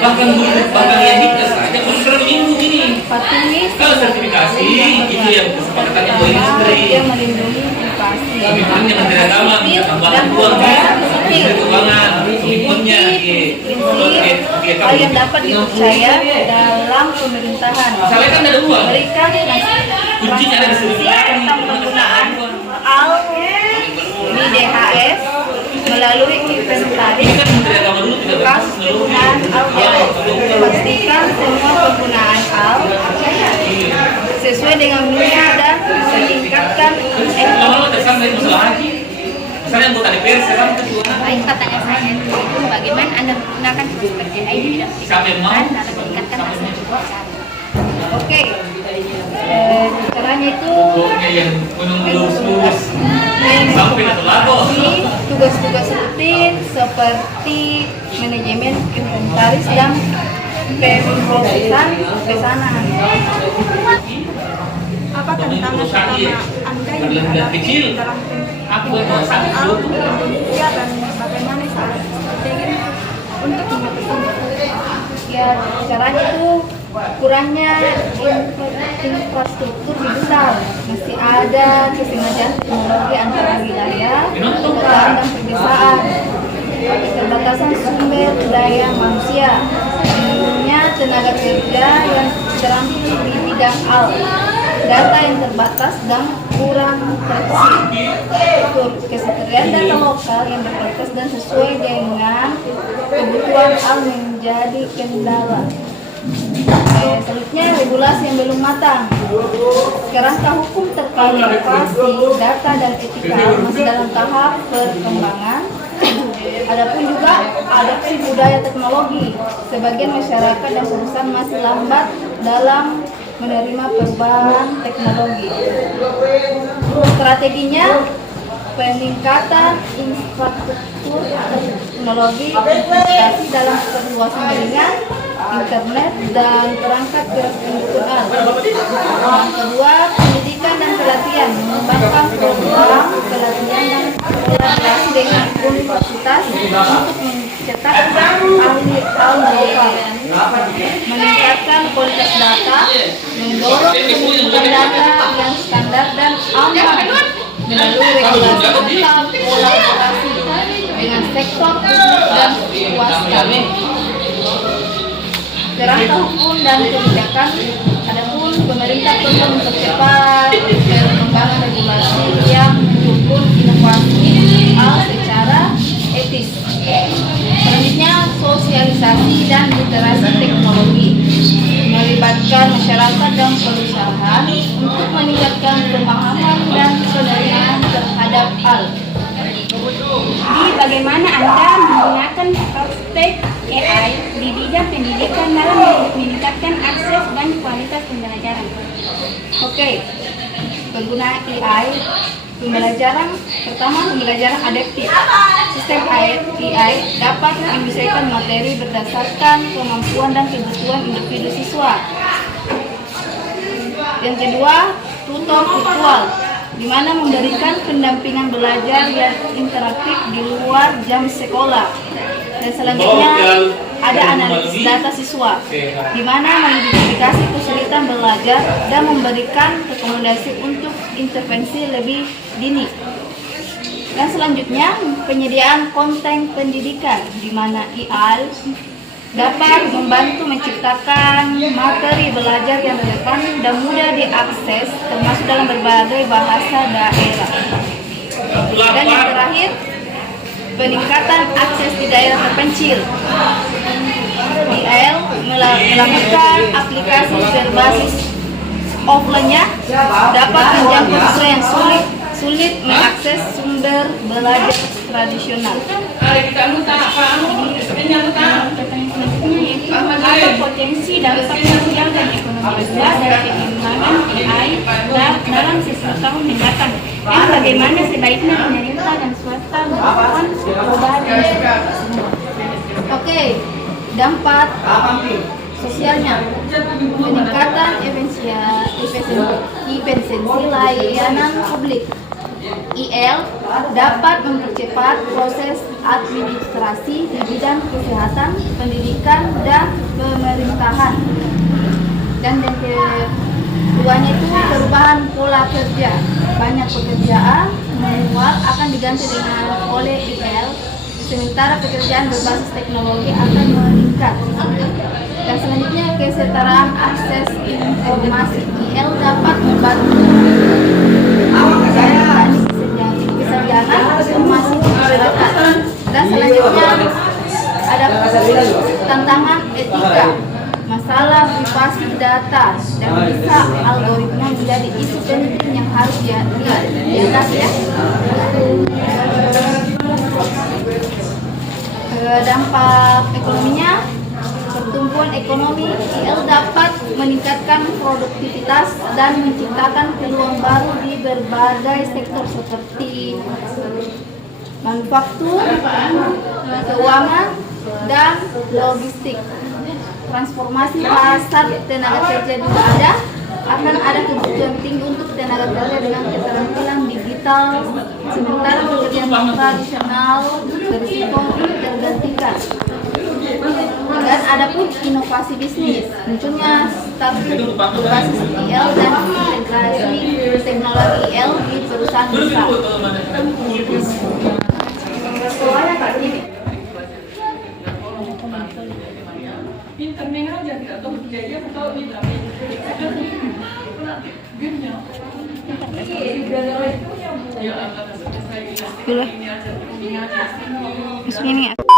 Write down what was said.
bahkan yang nikah saja per minggu ini. Fatimis Kalau sertifikasi itu yang kesepakatan ibu istri. dia melindungi privasi. Komitmennya Menteri Agama minta tambahan uang Menteri Keuangan, komitmennya hal yang dapat dipercaya dalam pemerintahan. Masalahnya kan ada uang. Berikan Kuncinya ada di sini. tentang penggunaan AL di DHS melalui inventaris Ini kan Menteri Agama dulu tidak kas berhasil penggunaan AL. Pastikan semua penggunaan AL sesuai dengan minimnya dan meningkatkan lama-lama tersangka itu masalah haji. Misalnya anggota DPR sekarang ketua. Baik, pertanyaan saya itu bagaimana Anda menggunakan seperti ID dalam Siapa yang mau? dalam meningkatkan akses kekuasaan. Oke. Caranya itu Pokoknya yang gunung lurus-lurus sampai ke lago. tugas-tugas rutin seperti manajemen inventaris dan pemrosesan pesanan. Apa tantangan utama Anda yang dihadapi kecil. dalam Aku yang mau sakit soal dulu. Indonesia dan bagaimana strategi untuk mengatasi? Ya, caranya itu kurangnya infrastruktur digital, masih ada kesengajaan teknologi antara wilayah, perusahaan dan pedesaan, keterbatasan sumber daya manusia, minimnya tenaga kerja yang terampil di bidang data yang terbatas dan kurang presisi, kesejahteraan data lokal yang berkualitas dan sesuai dengan kebutuhan menjadi kendala. Selanjutnya regulasi yang belum matang. Kerangka hukum terkait privasi, data dan etika masih dalam tahap perkembangan. Adapun juga adopsi budaya teknologi. Sebagian masyarakat dan perusahaan masih lambat dalam menerima perubahan teknologi. Strateginya peningkatan infrastruktur teknologi, investasi dalam perluasan jaringan internet dan perangkat kependudukan. Yang kedua, pendidikan dan pelatihan, mengembangkan program pelatihan dan kolaborasi dengan universitas untuk mencetak ahli lokal, meningkatkan kualitas data, mendorong pengumpulan data yang standar dan aman melalui regulasi tentang kolaborasi dengan sektor publik dan swasta. Kerangka hukum dan kebijakan, adapun pemerintah perlu mempercepat perkembangan regulasi yang mendukung inovasi secara etis. Selanjutnya, sosialisasi dan literasi teknologi melibatkan masyarakat dan perusahaan untuk meningkatkan pemahaman dan kesadaran terhadap hal. Jadi bagaimana Anda menggunakan prospek AI di bidang pendidikan dalam meningkatkan akses dan kualitas pembelajaran? Oke, penggunaan AI pembelajaran, pertama pembelajaran adaptif. Sistem AI dapat menyelesaikan materi berdasarkan kemampuan dan kebutuhan individu siswa. Yang kedua, tutor virtual, di mana memberikan pendampingan belajar yang interaktif di luar jam sekolah. Dan selanjutnya ada analisis data siswa, di mana mengidentifikasi kesulitan belajar dan memberikan rekomendasi untuk intervensi lebih dini. Dan selanjutnya penyediaan konten pendidikan, di mana AI dapat membantu menciptakan materi belajar yang relevan dan mudah diakses, termasuk dalam berbagai bahasa daerah. Dan yang terakhir, peningkatan akses di daerah terpencil. IL melakukan aplikasi berbasis offline-nya dapat menjangkau siswa yang sulit mengakses sumber belajar tradisional. Apa potensi dampak sosial dan ekonomi dari pengembangan AI dalam 10 tahun mendatang? Dan bagaimana sebaiknya pemerintah dan swasta melakukan perubahan ini? Oke, dampak sosialnya, peningkatan efisiensi layanan publik, IL dapat mempercepat proses administrasi di bidang kesehatan, pendidikan, dan pemerintahan. Dan yang keduanya itu perubahan pola kerja. Banyak pekerjaan manual akan diganti oleh IL, sementara pekerjaan berbasis teknologi akan meningkat. Dan selanjutnya, kesetaraan akses informasi. IL dapat membantu kesenjangan informasi masyarakat. Dan selanjutnya ada tantangan etika, masalah privasi data, dan bisa algoritma menjadi isu penting yang harus diatasi ya. Dampak ekonominya, pertumbuhan ekonomi. IL dapat meningkatkan produktivitas dan menciptakan peluang baru di berbagai sektor seperti manufaktur, keuangan, dan logistik. Transformasi pasar tenaga kerja juga ada. Akan ada kebutuhan tinggi untuk tenaga kerja dengan keterampilan digital, sementara pekerjaan tradisional berisiko tergantikan. Dan ada pun inovasi bisnis, munculnya startup berbasis IL dan integrasi teknologi IL di perusahaan besar. Dulu. Masuk ini ya.